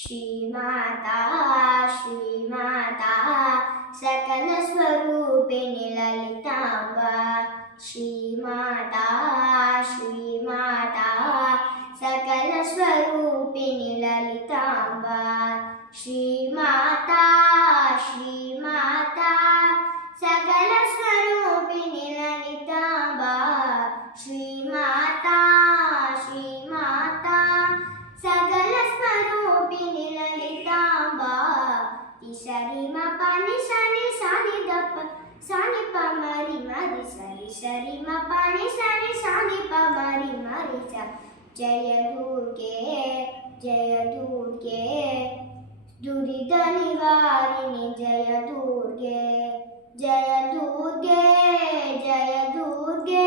ಶ್ರೀಮಾತಾ ಶ್ರೀಮಾತಾ ಸಕಲ ಸ್ವರೂಪಿಣಿ ಲಲಿತಾಂಬಾ ಶ್ರೀಮಾತಾ ಶ್ರೀಮಾತಾ ಸಕಲ ಸ್ವರೂಪಿಣಿ ಲಲಿತಾಂಬಾ ಶ್ರೀಮಾತಾ ಶ್ರೀಮಾತಾ ಸಕಲ ಸ್ವರೂಪಿಣಿ ಲಲಿತಾಂಬಾ ಶ್ರೀಮಾತಾ ಶ್ರೀಮಾತಾ ಸಕಲ ಸ್ವರೂಪಿಣಿ ಲಲಿತಾಂಬಾ ಸರಿ ಮ ಪನಿ ಸನಿ ಸಾನಿ ದಪ್ಪ ಸಾನಿ ಪ ಮರಿ ಮರಿ ಸರಿ ಸರಿ ಮ ಪನಿ ಸನಿ ಸಾನಿ ಪ ಮರಿ ಮರಿ ಸ ಜಯ ದುರ್ಗೆ ದುರಿತ ನಿವಾರಿಣಿ ಜಯ ದುರ್ಗೆ ಜಯ ದುರ್ಗೆ ಜಯ ದುರ್ಗೆ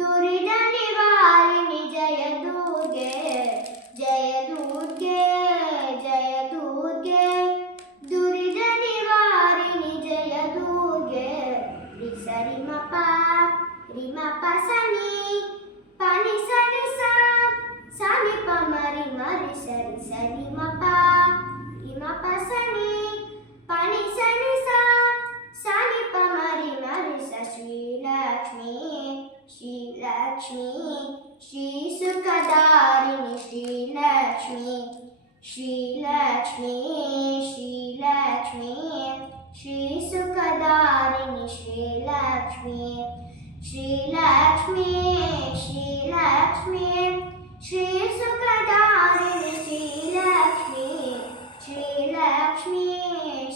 ದುರಿತ ನಿವಾರಿಣಿ ಜಯ ದುರ್ಗೆ ಜಯ ದುರ್ಗೆ ಜಯ ದುರ್ಗೆ ದುರಿತ ನಿವಾರಿಣಿ ಜಯ ದುರ್ಗೆ ಸರಿ ಮ ಪ ಸನಿ ಪನಿ ಸನಿ ಸಾನಿ ಪ ಮರಿ ಮರಿ ಸರಿ ಸರಿ ಮ ಪ ಸನಿ ಪನಿ ಸನಿ ಸಾನಿ ಪ ಮರಿ ಮರಿ ಸ ಶ್ರೀಲಕ್ಷ್ಮೀ ಶ್ರೀಲಕ್ಷ್ಮೀ ಶ್ರೀ ಸುಖದಾರಿಣಿ ಶ್ರೀಲಕ್ಷ್ಮೀ ಶ್ರೀಲಕ್ಷ್ಮೀ ಶ್ರೀಲಕ್ಷ್ಮೀ ಶ್ರೀ ಸುಖದಾರಿಣಿ ಶ್ರೀಲಕ್ಷ್ಮೀ ಶ್ರೀಲಕ್ಷ್ಮೀ ಶ್ರೀಲಕ್ಷ್ಮೀ ಶ್ರೀ ಸುಖದಾರಿಣಿ ಶ್ರೀಲಕ್ಷ್ಮೀ ಶ್ರೀಲಕ್ಷ್ಮೀ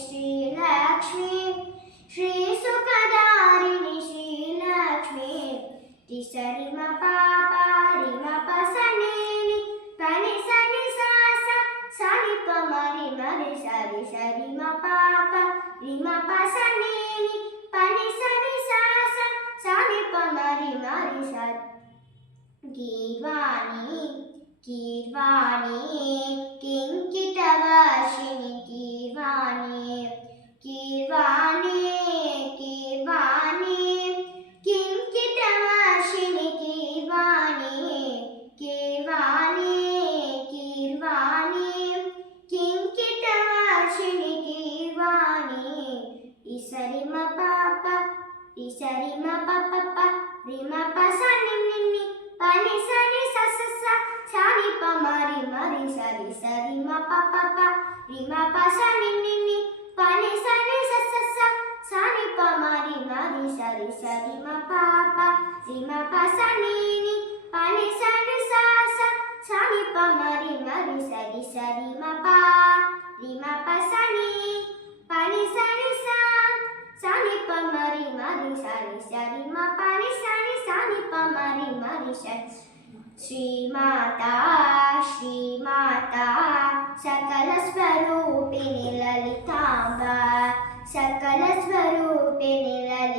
ಶ್ರೀಲಕ್ಷ್ಮೀ ಶ್ರೀ ಸುಖದಾರಿಣಿ ಶ್ರೀಲಕ್ಷ್ಮೀ ಸರಿ ಮ ಪ ಸನಿ ಪನಿ ಸನಿ ಸಾನಿ ಪ ಮರಿ ಮರಿ ಸರಿ ಸರಿ ಮ ಪ ಸನಿ ಪನಿ ಸನಿ ಸಾನಿ ಪ ಮರಿ ಮರಿ ಸ ಗೀರ್ವಾಣಿ ಗೀರ್ವಾಣಿ ಕಿಂಕಿತವಾಸಿನಿ ಗೀರ್ವಾಣಿ ಗೀರ್ವಾಣಿ ಗೀರ್ವಾಣಿ ಕಿಂಕಿತವಾಸಿನಿ ಗೀರ್ವಾಣಿ ಗೀರ್ವಾಣಿ ಗೀರ್ವಾಣಿ ಕಿಂಕಿತವಾಸಿನಿ ಗೀರ್ವಾಣಿ ಸರಿ ಮ ಸರಿ ಮ ಪ ರಿ ಮ ಪ ಸನಿ ನಿನ್ನಿ ಪನಿ ಸನಿ ಸಾನಿ ಪ ಮರಿ ಮರಿ ಸರಿ ಸರಿ ಮ ಪ ರಿ ಮ ಪ ಸನಿ ನಿನ್ನಿ ಪನಿ ಸನಿ ಸಾನಿ ಪ ಮರಿ ಮರಿ ಸರಿ ಸರಿ ಮ ರಿ ಮ ಪ ಸನಿ ಪನಿ ಸನಿ ಸಾನಿ ಪ ಮರಿ ಮರಿ ಸರಿ ಸರಿ ಮ ರಿ ಮ ಪ ಸನಿ ಪನಿ ಸನಿ ಸಾನಿ ಪ ಮರಿ ಮರಿ ಸರಿ ಸರಿ ಮ ಪನಿ ಸನಿ ಸಾನಿ ಪ ಮರಿ ಮರಿ ಸರಿ ಶ್ರೀಮಾತಾ ಶ್ರೀಮಾತಾ ಸಕಲ ಸ್ವರೂಪಿಣಿ ಲಲಿತಾಂಬಾ ಸಕಲ ಸ್ವರೂಪಿಣಿ ಲಲಿತಾಂಬಾ